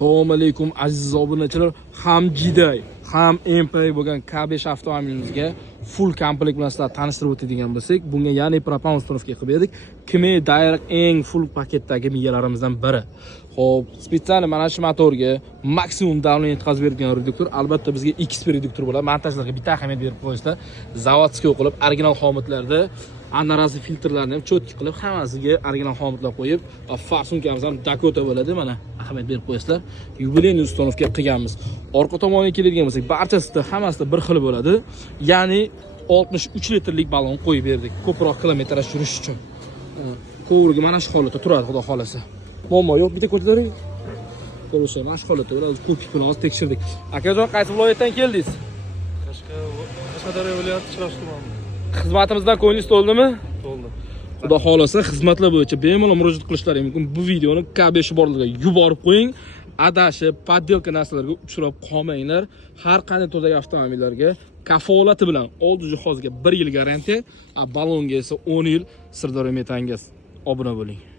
Assalomu alaykum aziz obunachilar, ham Jiday, ham MP bo'lgan K5 avtomobilimizga full komplekt bilan sizlarni tanishtirib o'tadigan bo'lsak, bunga ya'ni propan uстановка qilib berdik. Kimi Direct eng full paketdagi miyalarimizdan biri. Xo'p, spesial mana shu motorga maksimum давление yetkazib bergan reduktor, albatta bizga XP reduktor bo'ladi. Montajlarga bitta ahamiyat berib qo'yishda, zavodskiy qilib, original xomatlarda anarazi filtrlarni ham cho'tki qilib, hammasiga original xomatlar qo'yib, farsunkamiz ham Dakota bo'ladi. Mana ahamiyat berib qo'yasizlar. Yubileyniy uстановка qilganmiz. Orqa tomoniga keladigan bo'lsak, barchasida hammasida bir xil bo'ladi. Ya'ni 63 litrlik ballon qo'yib berdik. Ko'proq kilometraj yurish uchun. Kovurgi mana shu holatda turadi, xudo xolasa. Muammo yo'q, bitta ko'taring. Ko'rishsa, mana shu holatda bo'ladi. Ko'pik bilan hozir tekshirdik. Akajon, qaysi viloyatdan keldingiz? Qashqadaryo viloyati Chiroq tumani. Xizmatimizdan ko'nglingiz to'ldimi? To'ldi. Xudo xolasa xizmatlar bo'yicha bemalol murojaat qilishlaring mumkin. Bu videoni K5 borlarga yuborib qo'ying. Adashib, poddelka narsalarga uchrab qolmanglar. Har qanday turdagi avtomobillarga kafolati bilan oldi jihozga 1 yil garantiya, ballonga esa 10 yil Sirdaryo Metangaz. Obuna bo'ling.